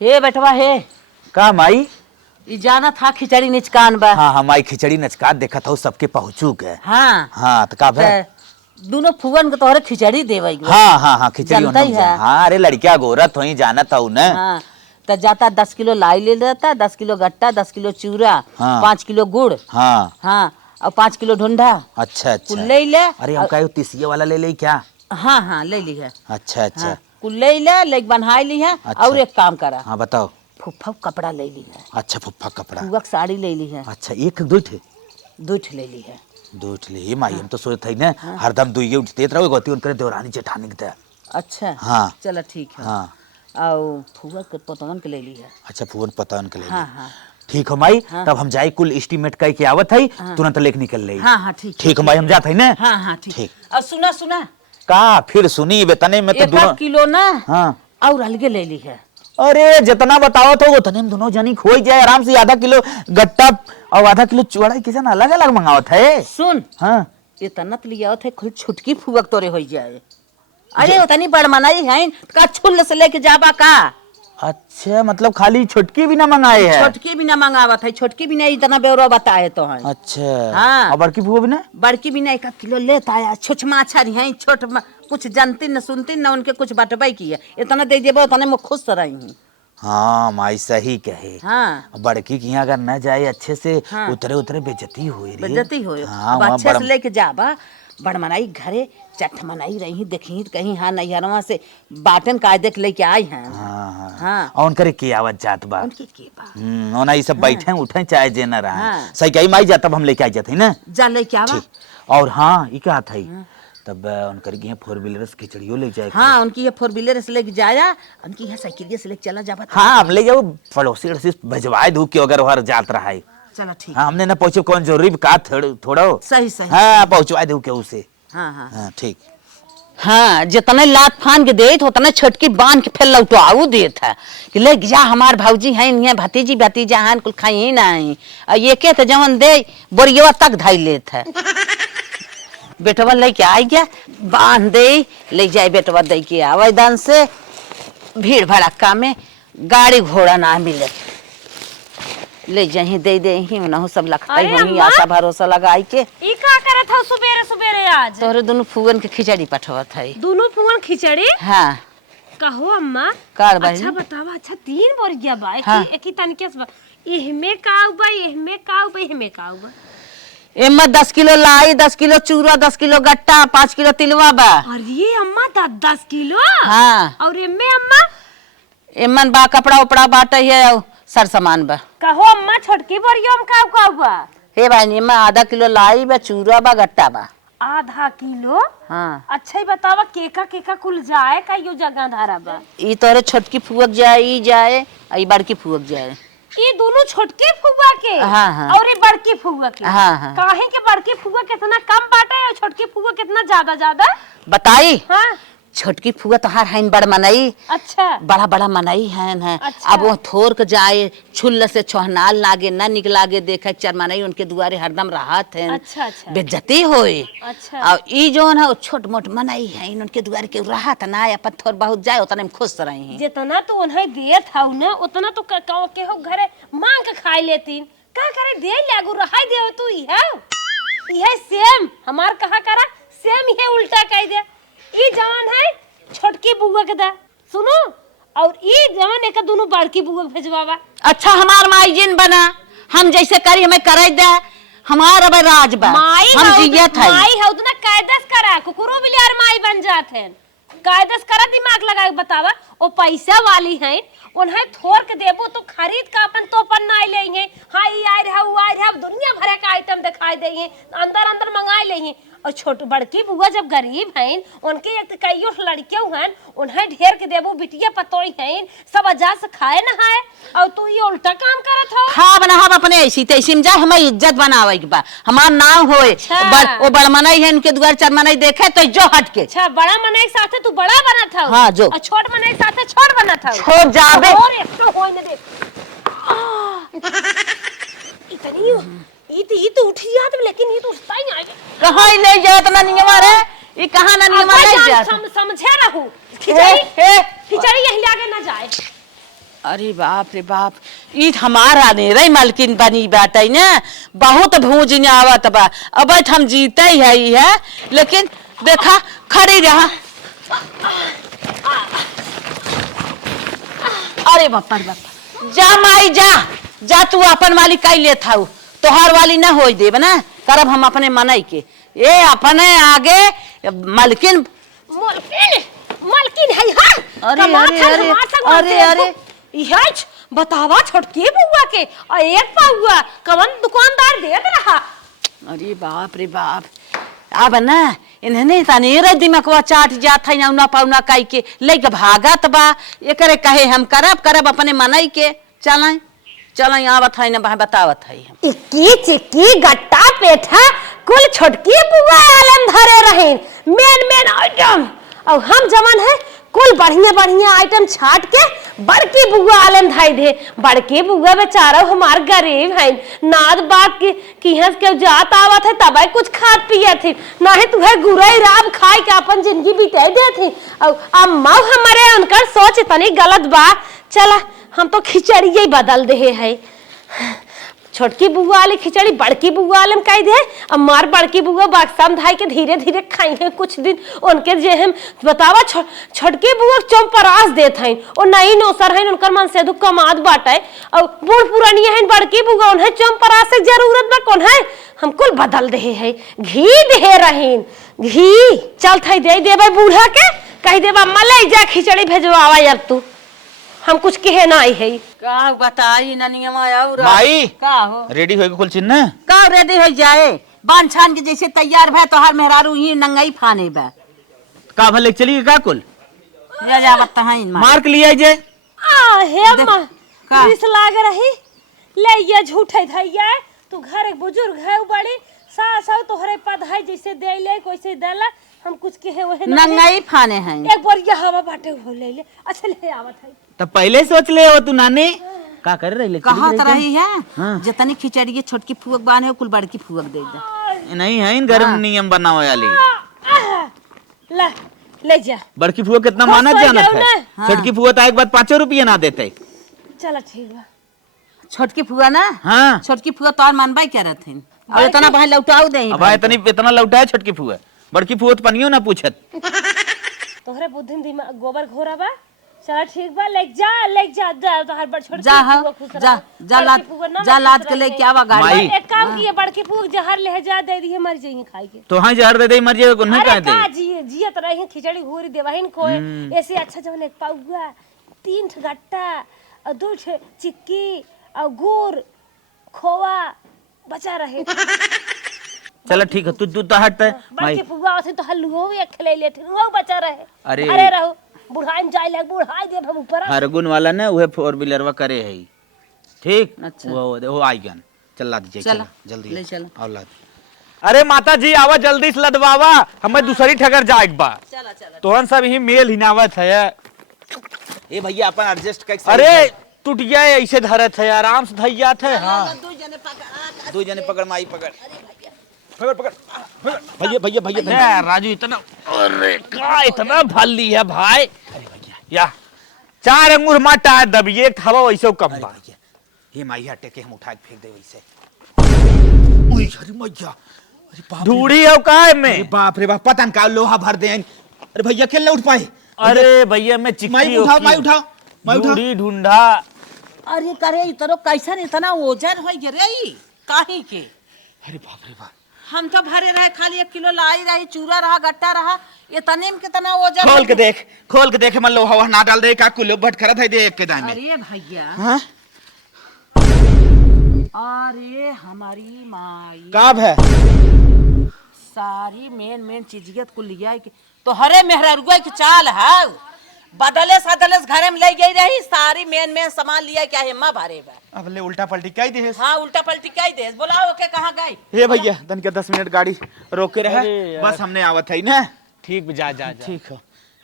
हे बेटवा हे का माई ई जाना था खिचड़ी निचकान बा। हाँ हाँ माई खिचड़ी नचका देखा था सबके पहुँचू के। हाँ हाँ तो का भाई दोनों फुगन को तोहरे खिचड़ी देवई। हाँ हाँ हाँ खिचड़ी जनता ही है। हाँ अरे लड़किया गोरत हो जाना था उन्हें। हाँ तो जाता 10 किलो लाई ले लेता, 10 किलो गट्टा, 10 किलो चूरा, हाँ। 5 किलो गुड़, हाँ हाँ और 5 किलो ढूंढा। अच्छा अच्छा कुल ले ले। अरे हम का तीसिया वाला ले ले क्या? हाँ हाँ ले ली है। अच्छा अच्छा हाँ, कुल ले ले लेक बनहाई ली है। अच्छा। और एक काम करा, हाँ बताओ। फुफ्फा कपड़ा ले ली है। अच्छा फुफ्फा कपड़ा। फुआ साड़ी ले ली है। अच्छा एक दो थे? दो ले ली है। दो ले माई हम तो सोचते थे ना हरदम दुइये उठते रहो गोती उनकर देवरानी जेठानी के। अच्छा हाँ चलो ठीक है। हाँ और फुआ के पतवन के ले ली है। अच्छा फुवन पता उनके ले हाँ हाँ ठीक है माई। हाँ। तब हम जाए कुल एस्टीमेट कह के आवत है तुरंत लेके निकल ले। हाँ हाँ ठीक ठीक है माई हम जाते हैं ना। हाँ हाँ ठीक। ठीक। और सुना सुना का फिर सुनी बेतने में तो 1 किलो ना हाँ और अलगे ले ली है। अरे जितना बताओ तो उतने में दोनों जनी खोई जाए आराम से। आधा किलो गट्टा और आधा किलो चूड़ा किसान अलग अलग मंगावत है। सुन हाँ इतना तो लिया थे खुद छुटकी फुगक तोरे हो जाए। अरे उतनी बड़ मनाई है का छुल से लेके जाबा का। अच्छा मतलब खाली छुटकी भी ना मंगाए है? छोटकी भी ना मंगावत है, छोटकी भी नहीं इतना बेवरा बताए तो है। अच्छा हाँ। और बड़की फुआ भी ना? बड़की भी नहीं 1 किलो लेता है। छोट माछा है छोट कुछ जानती न सुनती न उनके कुछ बटवाई की है। इतना दे देबो उतने में खुश रही हूँ। हाँ माई सही कहे। हाँ बड़की की यहाँ अगर न जाए अच्छे से हाँ। उतरे उतरे बेइज्जती होई रे। बेइज्जती हो। हाँ, अब वहाँ अच्छे से बड़- लेके जाबा। बड़ मनाई घरे चट मनाई रही देखी कहीं। हाँ नैहरवा से बाटन का देख लेके आई हैं। हाँ हाँ हाँ और उनकर के आवत जात बा। उनकी के बा ओना ये सब बैठे उठे चाहे जे न रहा हाँ। सही कही माई जाता हम लेके आ जाते ना। जा लेके आवा। ठीक। और हाँ ये क्या था तब उनकर के 4 व्हीलर से खिचड़ियों ले जाए। हाँ उनकी ये 4 व्हीलर से लेके जाया। उनकी यहाँ साइकिल से लेके चला जाबा। हाँ हम ले जाओ पड़ोसी अड़ोसी भजवाए धू के अगर वहां जात रहा है। चलो ठीक। हाँ हमने ना पहुंचे कौन जरूरी का थोड़ा सही सही। हाँ पहुंचवा दू के उसे। हाँ हाँ हाँ ठीक। हाँ जितने लात फान के देत उतने छोटकी बांध के फिर लौटवाऊ देत है कि ले जा हमार भाऊजी हैं इन्हें भतीजी भतीजा हैं कुल खाई ही ना है। और ये के तो जवन दे बोरियवा तक धाई लेत है। बेटवा लेके आई गया बांध दे ले जाए बेटवा दे के आवेदन से भीड़ भड़क्का में गाड़ी घोड़ा ना मिले ले जाही दे ही ना सब लखताई होही आशा भरोसा लगाई के। ई का करत हो सुबेरे सुबेरे आज? तोरे दोनों फूगन के खिचड़ी पठवत है। दोनों फुगन खिचड़ी? हाँ कहो अम्मा। कार बहिनी। अच्छा बतावा। अच्छा 3 बोर गया बा हाँ। एक ही तनके से एहमे काऊ बा एहमे काऊ बा एहमे काऊ बा। एमा 10 किलो लाई, 10 किलो चूरा, 10 किलो गट्टा, 5 किलो तिलवा बा। अरे अम्मा 10 किलो? हाँ और एमे अम्मा? एमन बा कपड़ा उपड़ा बाटे है और सर सामान बा। कहो अम्मा छोटकी बोरियो में काऊ काऊ बा? हे बहनी एमा आधा किलो लाई बा, चूरा बा, गट्टा बा। आधा किलो? हाँ अच्छा ही बतावा केका कुल जाए का यो जगह धारा बा? ई तोरे छोटकी फुगक जाए ई जाए ई बड़की फुगक जाए। ये दोनों छोटकी फुआ के हाँ, हाँ। और ये बड़की फुआ के। हाँ, हाँ। काहे के बड़की फुआ कितना कम बाटे और छोटकी फुआ कितना ज्यादा? बताई हाँ छोटकी फुआ तो हर हैन बड़ मनाई अच्छा बड़ा बड़ा मनाई है। अच्छा। अब वो थोर के जाए छुल्ल से छोहनाल लागे न निकलागे देखे चर मनाई उनके दुआरे हरदम राहत है। अच्छा अच्छा बेइज्जती होए। अच्छा। और ई जोन है छोट मोट मनाई है उनके दुआरे के राहत ना अपन थोर बहुत जाए उतने में खुश रही हैं। जितना तो उन्हें देत हौ ना उतना तो के हो घरे मांग के खाई लेतीन। का करे दे लागू रहाई दे तू इहे सेम हमार कहा करा सेम इहे उल्टा कह दे। ई जवान है छोटकी बुआ के दा सुनो और ई जवान एक दोनों बड़की बुआ के भेजवावा। अच्छा हमार माई जिन बना हम जैसे करी हमें करे दे हमार अब राज बा माई हम जियत है। माई हौ ना कायदस करा कुकुरो बिलार माई बन जात है। कायदस करा दिमाग लगा के बतावा। ओ पैसा वाली है उन्हें थोर के देबो तो खरीद का अपन तो अपन ना लेंगे। हाँ ई आए रहा वो आए रहा दुनिया भर का आइटम दिखाई देंगे अंदर मंगाई लेंगे। और छोट बड़की बुआ जब गरीब हैं उनके एक कईयो लड़कियों हैं उन्हें ढेर के देबो बिटिया पतोई हैं सब अजा से खाए ना है और तू ये उल्टा काम करत हो। खा बना हम अपने ऐसी तैसी में जा हमारी इज्जत बनावे के बा हमार नाम होए। अच्छा। वो बड़ मनाई है उनके दुआर चर मनाई देखे तो जो हट के। अच्छा बड़ा मने के साथे तू बड़ा बना था। हाँ, जो। और छोट मने के साथे छोट बना था। छोड़ जाबे और एक तो होई न दे। इतनी ई तो उठी जात लेकिन ये तो उठता ही नहीं आगे। कहाँ ले जात ना नियमा रे ये कहाँ ना नियमा ले जात। समझे रहू खिचड़ी यही आगे ना जाए। अरे बाप रे बाप, ई हमारा ने रे मालकिन बनी बाटे ना, बहुत भूज ने आवत बा। अब हम जीते ही है, लेकिन देखा खड़ी रहा। अरे बापा रे बापा, जा माई जा, जा तू अपन वाली कई ले थाऊ, तोहार वाली ना होई देब ना, करब हम अपने मनई के। ए अपने आगे मालकिन मालकिन मालकिन है हां। अरे अरे अरे अरे अरे यच बतावा छोटकी बुआ के और एक पाउआ कवन दुकानदार देत रहा। अरे बाप रे बाप, अब ना इन्हने तनेरे दिमागवा चाट जात है ना पाउना काई के लेके भागत बा। एकरे कहे हम करब अपने मनई के। चलें आवत है ना बतावत है हम। इक्की चिक्की गट्टा पेठा कुल छोटकी बुआ आलम धरे रहे मेन आइटम, और हम जमन है कुल बढ़िया आइटम छाट के बड़की बुआ आलम धाई दे। बड़की बुआ बेचारा हमार गरीब है, नाद बात की हंस के जात आवत है तब कुछ खात पिए थी, ना है तुम्हें गुरई राब खाए के अपन जिंदगी बिताई दे थी। और अम्मा हमारे उनकर सोच इतनी गलत बा। चला हम तो खिचड़ी ही बदल दे है, छोटकी बुआ वाली खिचड़ी बड़की बुआ वाले में कह दे। अब मार बड़की बुआ बक्सा में धाई के धीरे धीरे खाई है कुछ दिन उनके जे हम बतावा। छोटकी बुआ चौपरास देत हैं और नई नौसर हैं उनकर मन से दुख कमाद बाटे, और बूढ़ पुरानी हैं बड़की बुआ उन्हें चौपरास से जरूरत बा कौन है, हम कुल बदल दे है। घी दे रहीन, घी चल थई दे देबे बूढ़ा के, कह देबा मले जा खिचड़ी भेजवावा यार तू, हम कुछ कहे ना आई है। का बताई ननियमा और माई का हो रेडी होएगा कुल चिन्ह का रेडी हो जाए, बान छान के जैसे तैयार भै तोहार मेहरारू ही नंगाई फाने बा। का भले चलिए का कुल जा बताइन मार्क लिया जे आ हे देख, मां का? रिस लाग रही ले ये झूठे धैया। तू घर एक बुजुर्ग है बड़ी सास हो तोहरे पधाई जैसे दे ले कैसे देला, हम कुछ कहे वहे ना नंगाई फाने हैं। एक बार ये हवा बाटे हो ले ले। अच्छा ले आवत है तब पहले सोच ले हो तू नानी का कर रही कहाँ तो रही है हाँ। जितनी खिचड़ी के छोटकी फुगक बाने हो कुल बड़की फुगक दे दे। नहीं है इन गर्म नियम बना हुआ वाली ले ले जा। बड़की फुआ कितना खुश मानत हो जानत जाओ है, ना। छोटकी फुआ तो एक बात 5 रुपये ना देते। चलो ठीक बा। छोटकी फुआ ना, हाँ छोटकी फुआ तोहार मानबाई क्या रहथिन, और इतना भाई लौटाऊ दे। अब इतना लौटा है छोटकी फुआ, बड़की फुआ तो पनियो ना पूछत। तोहरे बुद्धि दिमाग गोबर घोरा बा। चलो ठीक बा ले जा तोहर बड़ छोटकी जा हाँ फुआ खुश जा रहा। जा बड़की फुआ ना जा खुश लाद के रहे। लेके आवा गाड़ी। माई। एक काम किए बड़की फूक जहर ले जा दे दी मर जाएंगे खाई के। तो हाँ जहर दे दे मर जाएगा उन्हें अरे कह दे। का जियत रही खिचड़ी घूरी देवाहिन कोई ऐसे अच्छा जवन एक पाउआ 3 गट्टा और 2 चिक्की और गुड़ खोवा बचा रहे। चलो ठीक है तू तो हट है बड़की फुआ होती तो हलुओ भी एक खिले लेते वो बचा रहे। अरे। अरे रहो बुढ़ाई में जाए लग बुढ़ाई दे हम ऊपर हरगुन वाला ने वह 4 व्हीलरवा करे है ठीक। अच्छा। वो आई गन चला दीजिए चला, जल्दी ले चला। और ला दे। अरे माता जी आवा जल्दी से लदवावा, हमें दूसरी ठगर जाएक बा। चला चला तोहन सब ही मेल हिनावत है। ए भैया अपन एडजस्ट कर। अरे टूट गया ऐसे धरत है, आराम से धैया थे। हाँ दो जने पकड़ माई पकड़ पकड़ भैया भैया भैया नहीं, राजू इतना अरे का इतना भल्ली है भाई। या 4 अंगूर माटा दबिए एक हवा वैसे कम बा। ये माई हटे के हम उठा के फेंक दे वैसे। ओए अरे मैया अरे बाप रे। धूड़ी है का अरे में। बाप रे बाप पता न का लोहा भर दे। अरे भैया खेल उठ पाए। अरे भैया मैं चिक्की माई उठाओ माई उठाओ माई उठाओ। धूड़ी ढूंढा। अरे करे इतरो कैसन इतना ओजन हो गे रे काहे के। अरे बाप रे बाप हम तो भरे रहे खाली 1 किलो लाई रही, चूरा रहा गट्टा रहा, इतने में कितना ओजन खोल हो के गया। देख खोल के देख मन लोहा वहा ना डाल दे का कुल भट करत है दे एक के दाने। अरे भैया हां अरे हमारी माई का है सारी मेन चीजियत को लिया के तो हरे मेहररुआ की चाल है बदले सदले घरे में ले गई रही सारी मेन सामान लिया क्या है माँ भरे बा। अब ले उल्टा पलटी कह दे। हाँ उल्टा पलटी क्या दे बोलाओ के कहाँ गए। हे भैया तन के 10 मिनट गाड़ी रोक के रहे अरे यार। बस हमने आवत है ना। ठीक जा जा जा। ठीक है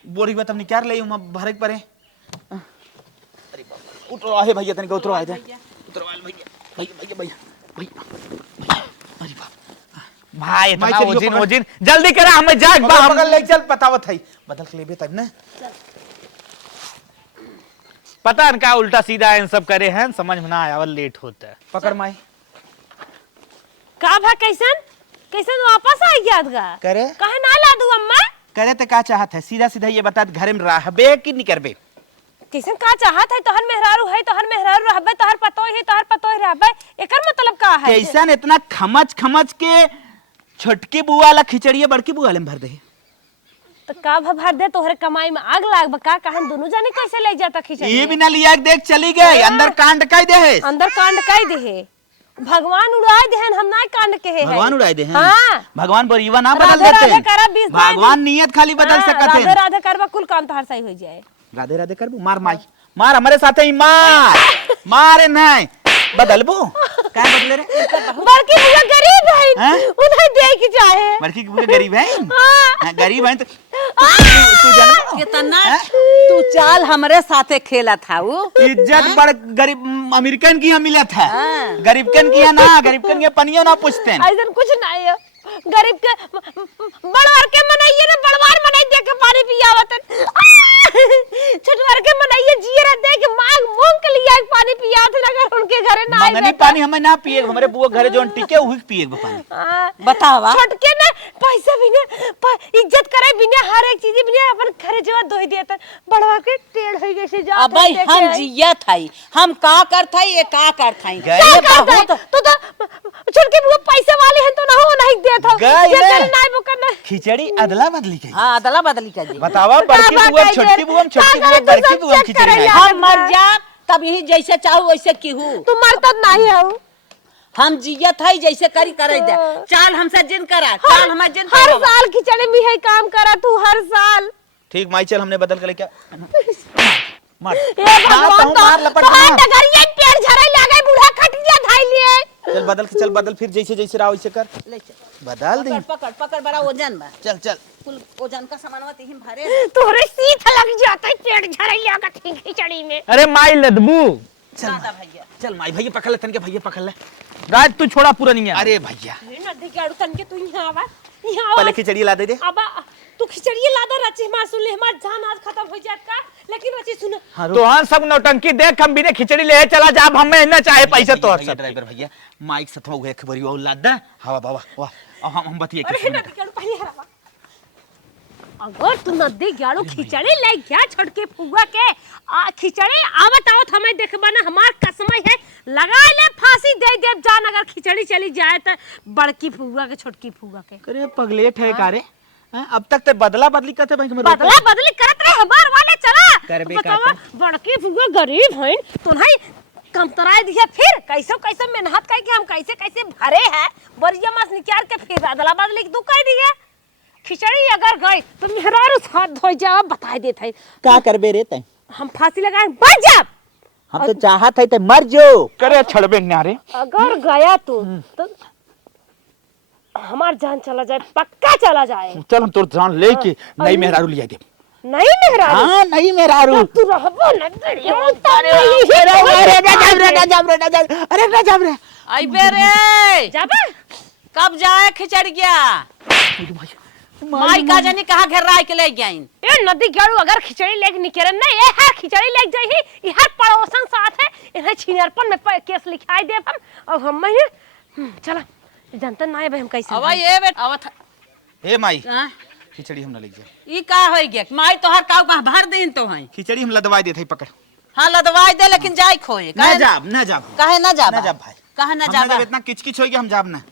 बोरी बात हमने क्या ले हम भरे के परे। अरे बाप उतरो आहे भैया तन के उतरो आए थे उतरो आल भैया भैया भैया भैया अरे बाप भाई भाई इतना चलिए ओजिन पकड़। ओजिन जल्दी करा हमें जाग बा। पकड़ ले चल बतावत है बदल के लेबे तब ना पता न का उल्टा सीधा इन सब करे हैं, समझ में ना आया, लेट होता है। पकड़ माई का भा कैसन कैसन वापस आ गया गा करे कहे ना ला दू अम्मा करे तो का चाहत है, सीधा सीधा ये बता घर में रहबे कि नहीं करबे? कैसन का चाहत है, तोहर मेहरारू है, तोहर मेहरारू रहबे, तोहर पतोय है, तोहर पतोय रहबे, एकर मतलब का है? कैसन इतना खमच खमच के छोटकी बुआ ला खिचड़िया बड़की बुआ ले भर दे। तो का भर दे, तोहरे कमाई में आग लाग बका, कहन दोनों जाने कैसे ले जाता खिचड़ी? ये भी ना लिया देख चली गए, अंदर कांड कई दे है, अंदर कांड कई दे है, भगवान उड़ाए दे, हम ना कांड के है। भगवान उड़ाए दे हैं। हाँ। भगवान बरीवा ना बदल राधे देते राधे करा 20 भगवान नियत खाली बदल सकते राधे हैं। राधे करबा कुल काम तोहर सही हो जाए। राधे राधे करबू, मार माई मार हमारे साथे ही मार मारे नहीं बदलबू क्या बदले रे? बड़की बुआ गरीब है, उन्हें दे के जाए। बड़की बुआ गरीब है, हाँ। गरीब है तो तू जानबू कितना तू चाल हमरे साथे खेला था वो इज्जत बड़ गरीब अमेरिकन की यहाँ मिला था, हाँ। गरीबकन की यहाँ ना, गरीबकन के पनियो ना पूछते हैं। ऐसा कुछ नहीं है, गरीब के बड़वार के मनाइए ना, बड़वार मनाई दे के पानी पियावत, छोटवार के मनाइए जीरा दे के मांग मूंग के लिए पानी पियावत, अगर उनके घरे ना आए मंगनी पानी हमें ना पिए, हमारे बुआ घरे जोन टिके वही पिए पानी। बतावा छोटके ना पैसा भी ना इज्जत करे बिना, हर एक चीज बिना अपन घरे जवा दोई देता, बड़वा के टेढ़ हो गए से जा। अब हम जिया थाई, हम का कर थाई, ये का कर थाई, क्या करता है? तो छोटके बुआ पैसे वाले हैं तो ना हो नहीं देता, गए जे ने। नहीं वो करना खिचड़ी अदला बदली की हाँ अदला बदली कर दी। बतावा, बड़की बुआ छोटकी बुआ छोटकी बुआ बड़की बुआ खिचड़ी नहीं। हम मर जा तब यही जैसे चाहू वैसे केहू, तू मरता नहीं है, हम जिया थाई जैसे करी करे दे, चाल हमसे जिन करा, चाल हमारे जिन हर करा। साल खिचड़ी भी है काम करा तू हर साल। ठीक माई चल हमने बदल कर क्या मार ए भगवान तो मार लपट तोहर मार। डगरिया पेड़ झरे लागे, बूढ़ा खटिया धाई लिए। चल बदल फिर जैसे जैसे रहा वैसे कर, ले चल बदल दे। पकड़ पकड़ पकड़, बड़ा वजन बा, चल चल कुल वजन का सामान होती हिम भरे। तोहरे सीथ लग जाता है पेड़ झरे लागे खिचड़ी में। अरे माई लदबू, चल दादा भैया चल माई भैया पकड़ ले, तन के भैया पकड़ ले। गाज तू छोड़ा पूरा नहीं है। अरे भैया ए नदी के अड़ू तन के तू यहां आवा, यहां आवा। पहले खिचड़ी ला दे दे। अब तू खिचड़ी ला दे, रची मार सुन ले, हमार जान आज खत्म हो जात का, लेकिन रची सुन। हाँ तो हाँ सब नौटंकी देख, हम बिना खिचड़ी ले चला जा, अब हमें ना चाहे पैसे तो सब। ड्राइवर भैया माइक सतवा हुए खबरी वो ला दे। हवा बाबा वाह हम बतिए अरे नदी के अड़ू पहले हरावा। अगर तू नदी गाड़ू खिचड़ी ले गया छोड़ के फुआ के खिचड़ी आवत आवत हमें देखबा ना, हमार कसमई है, लगा ले फांसी दे देव जान, अगर खिचड़ी चली जाए तो बड़की फुआ के छोटकी फुआ के। अरे पगलेट है कारे, अब तक तो बदला बदली करते भाई, बदला बदली करत रहे हमार वाले, चला करबे बतावा बड़की फुआ गरीब हैं तो नहीं कम तराय दिया, फिर कैसे कैसे मेहनत करके हम कैसे कैसे भरे हैं, बरिया मास निकाल के फिर बदला बदली तू कह दिया। खिचड़ी अगर गई तो मेहरारू हाथ धोई जाओ, बता देते हैं का करबे रे तै? हम फांसी लगाए बच जा। हम तो चाहत है ते मर जो, करे छड़बे न्यारे। अगर गया तो हमार जान चला जाए, पक्का चला जाए। चल हम तोर जान ले के नई मेहरारू लिया दे। नहीं मेहरारू, हाँ नहीं मेहरारू। तू रहबो न तेरी अरे ना जब रे आई बेरे जाबे कब जाए खिचड़ गया, माई का जानी कहाँ घर राय के ले गई। ए नदी गाड़ू अगर खिचड़ी लेके निकले नहीं, ए हर खिचड़ी लेके जाई ही, हर पड़ोसन साथ है, इन्हें छिनरपन में केस लिखाई दे हम, और हम में चला जनता ना है भाई, हम कैसे अब ये बेट आवत हे माई हां खिचड़ी हम ना ले जाए, ई का होई गया, माई तोहर का भर दिन तो है। खिचड़ी हम लदवाई देते पकड़। हां लदवाई दे, लेकिन जाई खोए ना जाब ना जाब काहे ना जाब ना जाब भाई, काहे ना हम जाब जब इतना किचकिच होई कि हम जाब ना।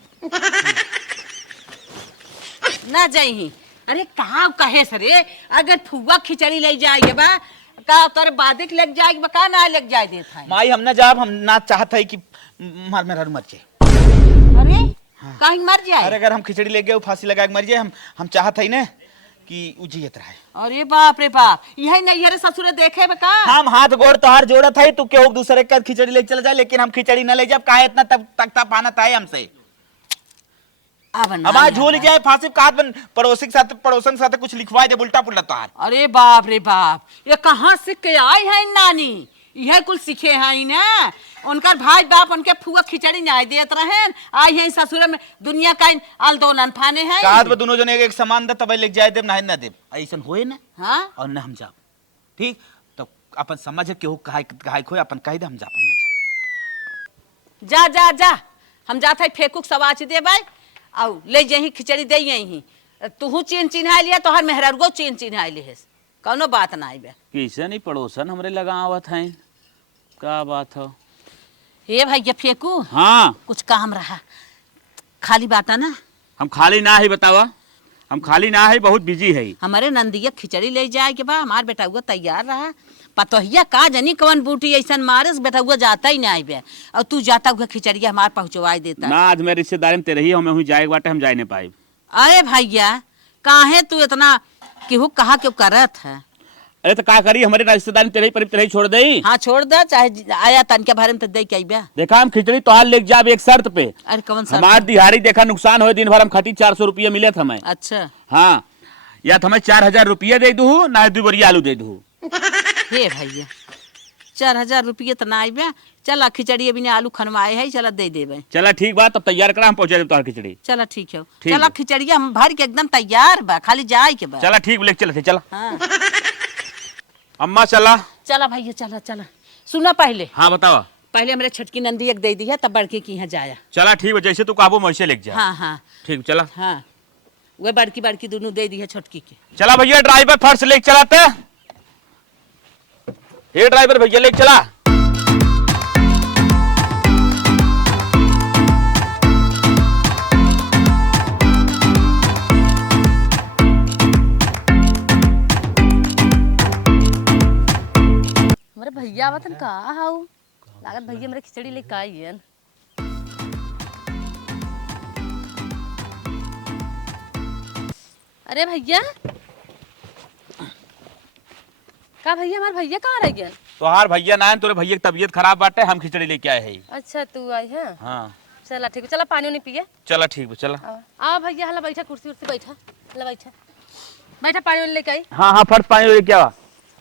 ना जाई। अरे कहाँ कहे सरे, अगर फुआ खिचड़ी ले जाएगे बा का तोरे बादिक लग जाएगी बा, का ना लग जाए देत है। माई हम ना जाब, हम ना चाहत है कि मार मेहरारू मर जाए। अरे कहीं मर अरे जाए। अगर हम खिचड़ी ले गए फांसी लगा के मर जाए, हम चाहत है ना कि उजियत रहे। अरे बाप रे बाप, यही नहीं रे ससुरे देखे बा का। हम हाथ गोड़ तोहार जोड़त है, तू केहू दूसरे का खिचड़ी ले चला जाए, लेकिन हम खिचड़ी ना ले जाब। काहे इतना तक पाना है हमसे? हमारा झूल जाए फांसी का हाथ पड़ोसी के साथ पड़ोसन के साथ कुछ लिखवाए दे उल्टा पुल्टा तोहार। अरे बाप रे बाप, ये कहाँ सीख के आई है नानी, यह कुल सीखे हैं ना, उनकर भाई बाप उनके फुआ खिचड़ी नहीं देत रहे, आई है ससुर में दुनिया का आल दो ननफाने हैं। काद में दोनों जने एक समान दे तब ले जाए देब ना देब, ऐसा होए ना। हाँ और ना हम जाब, ठीक तो अपन समझ केहू कहाई खोए अपन कह दे हम जा अपन ना जा जा जा हम जात है फेंकुक सवाच देबै और ले जही खिचड़ी दे यही तूहू चीन चिन्हा लिया तोहर मेहरगो चीन चिन्हा लिहे कौनो बात ना आइबे। कैसे नहीं पड़ोसन हमरे लगावत हैं का बात हो। हे भैया फेंकू हाँ कुछ काम रहा खाली बात है ना। हम खाली ना है बतावा हम खाली ना है बहुत बिजी है। हमारे नंदिया खिचड़ी ले जाए के बा हमार बेटा हुआ तैयार रहा पतोहिया का जनी कवन बूटी ऐसा मारे बेटा हुआ जाता ही ना आइबे और तू जाता हुआ खिचड़िया हमार पहुँचवाई देता ना आज मेरे रिश्तेदारी में तेरे ही हमें हुई जाए बाटे हम जा नहीं पाए। अरे भैया काहे तू इतना केहू कहा क्यों करत है। अरे तो का करी हमारे रिश्तेदारी तेरे ही तेरे ही छोड़ दे। हाँ छोड़ दे चाहे आया तन के बारे में तो दे के आइबे। देखा हम खिचड़ी तो हाल लेके जाब एक शर्त पे। अरे कौन सा हमार दिहाड़ी देखा नुकसान हो दिन भर हम खटी 400 रुपया मिले थे हमें। अच्छा हाँ या तो हमें 4000 रुपया दे दू ना 2 बोरी आलू दे दू। हे भैया 4000 रुपये तो ना आइबे चला खिचड़ी अभी आलू खनवाए है चला दे देबे। चला ठीक बात तब तैयार करा हम पहुंचा देब तोहर खिचड़ी। चला ठीक है ठीक चला है। खिचड़ी हम भर के एकदम तैयार बा खाली जाए के बा। चला ठीक लेके चलते चला। हाँ अम्मा चला। चला भैया चला चला सुना पहले हाँ बतावा। पहले हमरे छटकी नंदी एक दे दी है तब बड़के की यहाँ जाया। चला ठीक है जैसे तू कहबो वैसे लेके जा। हाँ हाँ ठीक चला। हाँ वह बड़की बड़की दोनों दे दी है छोटकी के। चला भैया ड्राइवर फर्स्ट लेके चलाते ये ड्राइवर भैया लेके चला। हमारे भैया आवतन का हाउ लागत भैया मेरे खिचड़ी लेके आई है। अरे भैया का भैया हमारे भैया कहाँ रह गया। तोहार भैया ना है तोरे भैया की तबीयत खराब बाटे हम खिचड़ी लेके आए हैं। अच्छा तू आई है। हाँ चला ठीक है चला पानी उनी पिए। चला ठीक है चला। आओ भैया हला बैठा कुर्सी उर्सी बैठा हला बैठा बैठा पानी उनी लेके आई। हाँ हाँ फर्स्ट पानी लेके आवा।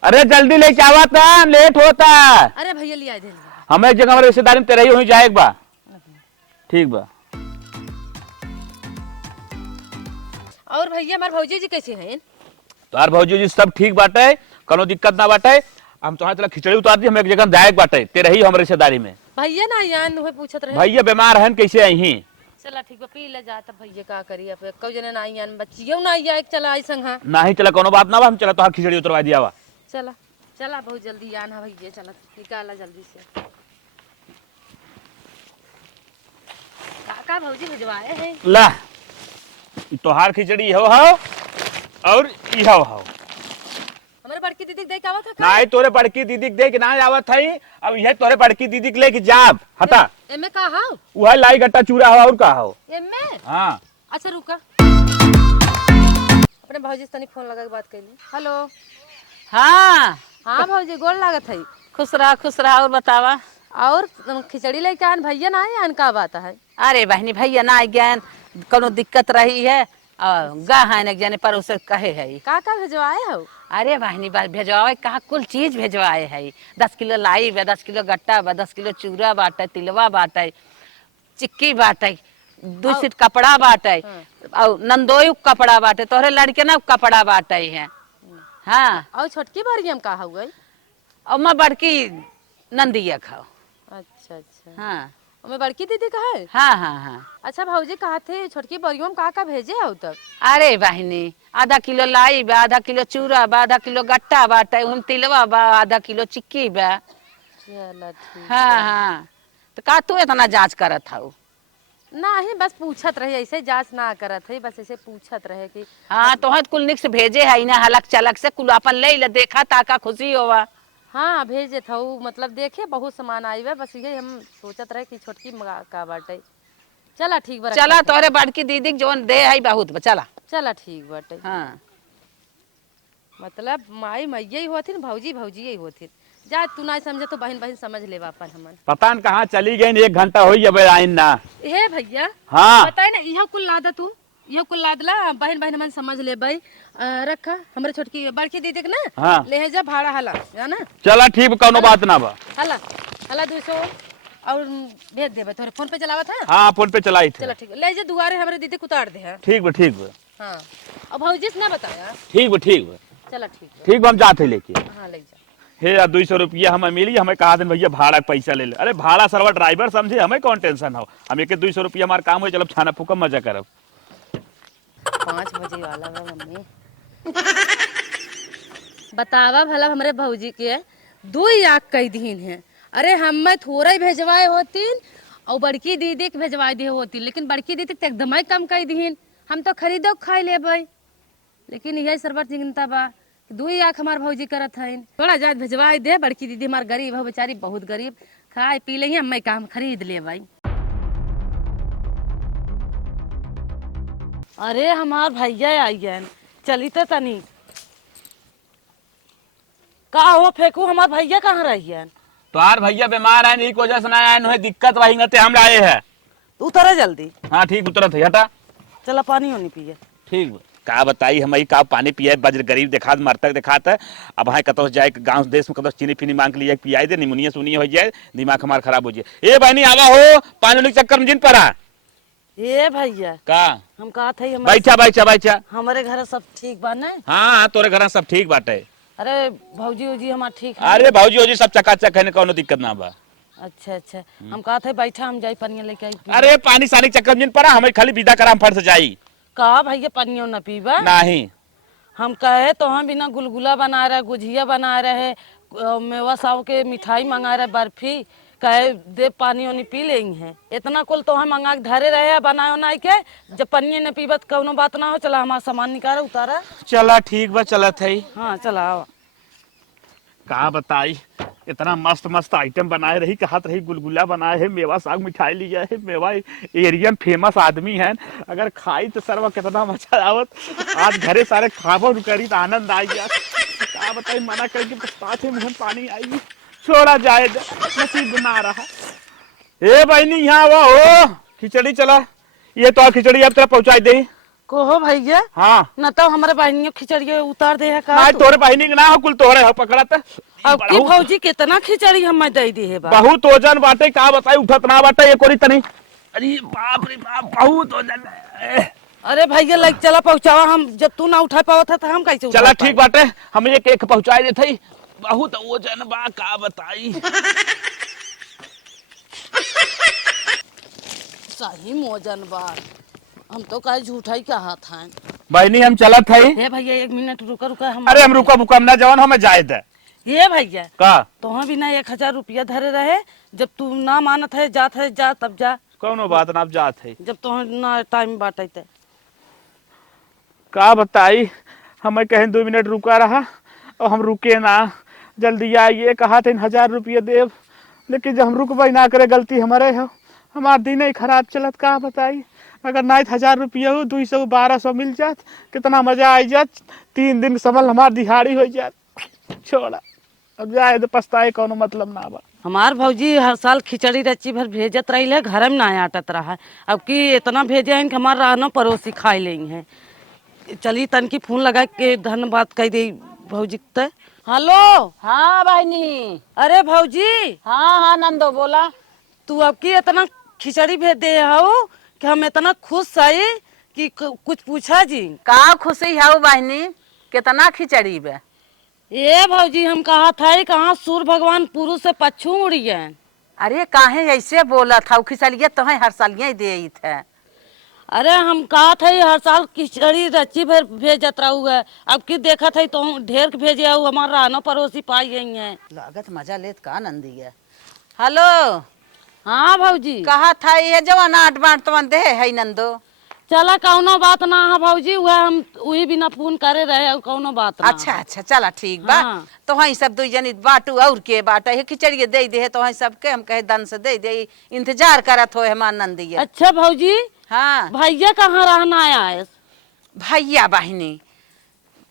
अरे जल्दी लेके आवा था लेट होता है। अरे भैया ले आए दे हमें एक जगह हमारे रिश्तेदारी में तेरे ही वहीं जाए बा। ठीक बा। और भैया हमारे भौजी जी कैसे हैं। तोहार भौजी जी सब ठीक बाटे कोनो दिक्कत ना बाटे हम तुम्हारे तरह खिचड़ी उतार दी हम एक जगह जाए बाटे तेरे ही हमारे रिश्तेदारी में। भैया ना यान हुए पूछत रहे। भैया बीमार हैं कैसे आई ही। चला ठीक बा पी ले जा तब भैया का करी अब कौ जने ना आई यान बच्चियों ना आई एक चला आई संग। ना ही चला कोनो बात ना बा हम चला तोहार खिचड़ी उतरवा दिया वा। चला चला बहुत जल्दी आना भैया चला निकाला जल्दी से। काका भौजी भिजवाए हैं। ला तोहार खिचड़ी हो और इहो हो। हमारे बड़की दीदी देख आवत है ना ही तोरे बड़की दीदी के देख ना आवत है अब यह तोरे बड़की दीदी के लेके जाब हटा। एमे का हाउ वह लाई गट्टा चूरा हो और का हो। एमे हाँ अच्छा रुका अपने भौजी से तनी फोन लगा के बात कर ली। हेलो हाँ हाँ भौजी गोल लागत है। खुश रहा और बतावा। और खिचड़ी लेके आन भैया ना आए आन का बात है। अरे बहनी भैया ना आ गया कोनो दिक्कत रही है गा है न जाने पर उसे कहे है का भेजवाए हो। अरे बहनी बात भेजवाए कहा कुल चीज भेजवाए है 10 किलो लाई बा 10 किलो गट्टा बा 10 किलो चूरा बाटे तिलवा बाटे चिक्की बाटे 2 सीट कपड़ा बाटे और नंदोई कपड़ा बाटे तोहरे लड़के ना कपड़ा बाटे है। हाँ और छोटकी बारी का हुआ और मैं बड़की नंदिया खाओ। अच्छा अच्छा हाँ मैं बड़की दीदी का है। हाँ हाँ हाँ अच्छा भौजी कहा थे छोटकी बरियों में का भेजे हो तक। अरे बहनी आधा किलो लाई बा आधा किलो चूरा बा आधा किलो गट्टा बाटे उन तिलवा बा आधा किलो चिक्की बा। चला ठीक हाँ हाँ तो का तू इतना जांच करत हऊ। ना ही बस पूछत रहे ऐसे जांच ना करत है बस ऐसे पूछत रहे कि हाँ तो कुल निक्स भेजे है ना हलक चलक से कुल अपन ले देखा ताका खुशी होवा। हाँ भेजे था मतलब देखे बहुत सामान आई बा बस ये हम सोचत रहे कि छोटकी मंगा का बाटे। चला ठीक बा चला तोरे बड़की दीदी जोन दे है बहुत चला। चला ठीक बाटे। हाँ मतलब माई मैया ही होती भौजी भौजी ही होती जा तू ना समझे तो बहन बहन समझ ले अपन हमन। पता न कहाँ चली गई 1 घंटा हो गया आइन ना। हे भैया हाँ बताए ना यह कुल लादा तू यह कुल लादला बहन बहन मन समझ ले भाई रखा हमारे छोटकी बड़की दीदी के ना। हाँ ले जा भाड़ा हला जाना। चला ठीक कोनो बात ना बा। हला हला 200 और भेज देबे तोरे फोन पे चलावत है। हाँ फोन पे चलाई थे। चला ठीक ले जा दुआरे हमारे दीदी को उतार दे है। ठीक बा ठीक बा। हाँ अब भौजी से ना बताया। ठीक बा चला ठीक ठीक बा हम जाते लेके। हाँ ले जा हे 200 रुपया हमें मिली, हमें कहा दिन भैया भाड़ा का पैसा ले ले। अरे भाड़ा सरवा ड्राइवर समझे, हमें कौन टेंशन हो, हम एक 200 रुपया हमारा काम हो, चलो छाना फूका मजा करब। 5 बजे वाला बा मम्मी। बतावा भला हमरे भौजी के 2 आँख कई दिन है। अरे हम थोड़ा ही भेजवाए होतीन और बड़की दीदी के भेजवाए दिए होती, लेकिन बड़की दीदी तो एकदम ही कम कई दिन। हम तो खरीदो खाई लेबै, लेकिन यही सरबर चिंता बा 2 आँख हमार भौजी करत है। थोड़ा जात भेजवाए दे, बड़की दीदी हमार गरीब हो, बेचारी बहुत गरीब, खाए पी ले हम काम खरीद ले भाई। अरे हमार भैया आई चली तो तनी का हो फेंकू, हमार भैया कहाँ रही है? तोहार भैया बीमार है, एक वजह से ना आए, उन्हें दिक्कत वही नते हम आए हैं। तू उतरा जल्दी। हाँ ठीक उतरत है, हटा। चला पानी होनी पिए। ठीक का बताई हम का पानी पिए, बज्र गरीब दिखात मरतक दिखात है। अब हाँ कतो जाए गांव देश में कतो चीनी फीनी मांग लिया पियाई दे, निमोनिया सुनिया हो जाए, दिमाग हमारा खराब हो जाए। ए बहनी आवा हो, पानी के चक्कर में जिन पड़ा। ए भैया का हम कहा थे बैठा बैठा बैठा, हमारे घर सब ठीक बा ना? हाँ तोरे घर सब ठीक बाटे। अरे भौजी उजी हमार ठीक है? अरे भौजी ओजी सब चकाचक है, कोनो दिक्कत ना बा। अच्छा अच्छा, हम कहा थे बैठा हम जाई पनिया लेके आई। अरे पानी सानी के चक्कर में जिन पड़ा, हमें खाली विदा करा, हम फट से जाई। कहा भैया पनियो न पीबा? नहीं हम कहे तो हम बिना गुलगुला बना रहे, गुजिया बना रहे, मेवा साव के मिठाई मंगा रहे, बर्फी, कहे दे पानी वानी पी लेंगे हैं। इतना कुल तो हम मंगा के धरे रहे बनाए उनाई के, जब पनिये न पीबा तो कौनो बात ना हो। चला हमारा सामान निकाला उतारा। चला ठीक बा, चलत है। हाँ चला आओ। कहा बताई, इतना मस्त मस्त आइटम बनाए रही, कहत रही गुलगुला बनाए है, मेवा साग मिठाई लिया है, मेवा एरिया में फेमस आदमी है, अगर खाई तो सरवा कितना मजा आवत। आज घरे सारे खाबो करी तो आनंद आई गया। कहा बताई, मना करके पछताते मुंह में पानी आई, छोड़ा जाए नसीब ना रहा। ए बहनी यहाँ वो हो, खिचड़ी चला, ये तो खिचड़ी अब तेरा पहुंचाई दे। को हो भैया? हाँ न तो हमारे बहनियों खिचड़ी उतार दे है का? ना तोरे बहनी के ना हो, कुल तोरे हो पकड़त। अब की भौजी कितना खिचड़ी हमें दे दी है? बहुत वजन बाटे, का बताई उठत ना बाटे ये कोरी तनी। अरे बाप रे बाप, बहुत वजन है। अरे भैया लग चला पहुंचावा, हम जब तू ना उठा पावत था तो हम कैसे चला ठीक बाटे, हम एक एक पहुंचाए देते ही, बहुत वजन बा, का बताई। सही मोजन बा, हम तो कहे झूठा ही कहा था। बहनी हम चलत है। हे भैया 1 मिनट रुका रुका हम। अरे हम रुका बुका ना जवान हमें जाए दे। ये भैया का तो हम बिना 1000 रुपया धरे रहे, जब तू ना मानत है जात है जा तब जा। कौनो बात ना, अब जात है। जब तो ना टाइम बाटे थे। का बताई, हमें कहीं 2 मिनट रुका रहा और हम रुके ना, जल्दी आइए, कहा था 1000 रुपये देव, लेकिन जब हम रुकबे ना करे गलती हमारे हो, हमारा दिन ही खराब चलत। का बताई, अगर नहीं 1000 रुपया हो, 200 1200 मिल जात, कितना मजा आई जात, 3 दिन समझ हमार दिहाड़ी हो जात। छोड़ा, अब जाए तो पछताए, कोनो मतलब ना बा। हमार भौजी हर साल खिचड़ी रची भर भेजत रही है, घर में ना आटत रहा। अब की इतना भेजे हैं कि हमार रहनो पड़ोसी खाई लेंगे हैं। चली तन की फोन लगा के धन्यवाद कह दे भौजी तक। हेलो। हाँ बहनी। अरे भौजी। हाँ हाँ नंदो बोला। तू अब की इतना खिचड़ी भेज दे हो कि हम इतना खुश है कि कुछ पूछा जी। का खुशी है बहनी, कितना खिचड़ी बे? ये भौजी हम कहा था कहाँ सूर्य भगवान पूर्व से पश्चिम उड़ी गए। अरे काहे ऐसे बोला था, खिचड़िया तो हर साल यही दे थे। अरे हम कहा था हर साल खिचड़ी रची भर भेजत रहू है, अब की देखा था तो ढेर के भेजे हो, हमारा रहनो पड़ोसी पाई गई है। लागत मजा लेत का नंदी है। हेलो। हाँ भौजी। कहा था ये जवान 8 बांट तो दे है नंदो। चला कौनो बात ना है भौजी, वह हम वही बिना फोन करे रहे, कौनो बात ना। अच्छा अच्छा चला ठीक बा। हाँ। तो वही सब 2 जनी बाटू और के बाटा है, खिचड़ी दे दे तो वही सबके हम कहे दन से दे दे, इंतजार करत हो हमार नंदी। अच्छा भौजी। हाँ भैया कहाँ रहना आया? भैया बहनी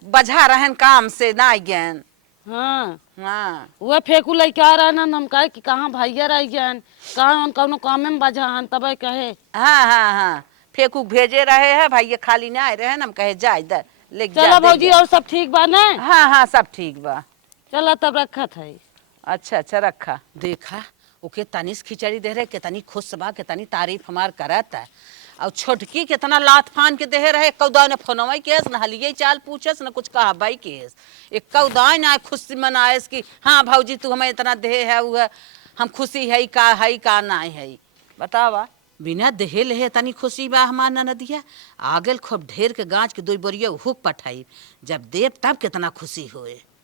बजा रहन काम से ना गयन। हाँ हाँ वह फेंकू लेके आ रहा ना, हम कहे कि कहाँ भैया रह गए, कहाँ कौनो काम में बजा हन, तब कहे। हाँ हाँ हाँ फेंकू भेजे रहे है, भैया खाली ना आए रहे, हम कहे जा इधर ले जा। चला भौजी और सब ठीक बा ना? हाँ हाँ सब ठीक बा। चला तब रखा था। अच्छा अच्छा रखा। देखा ओके तनिस खिचड़ी दे रहे, कितनी खुश बा, कितनी तारीफ हमार करत है। और छोटकी कितना लात फान के देहे रहे, कौदा ने फोनवा केस न हलिए चाल पूछस न कुछ कहा भाई केस, एक कौदा ना खुशी मनाएस कि हाँ भाऊजी तू हमें इतना देहे है वो हम खुशी है का ना है। बतावा बिना देहे लेहे तनी खुशी बा हमार ननदिया, आगल खूब ढेर के गांच के 2 बोरिया हुक पठाई, जब देव तब कितना खुशी होए।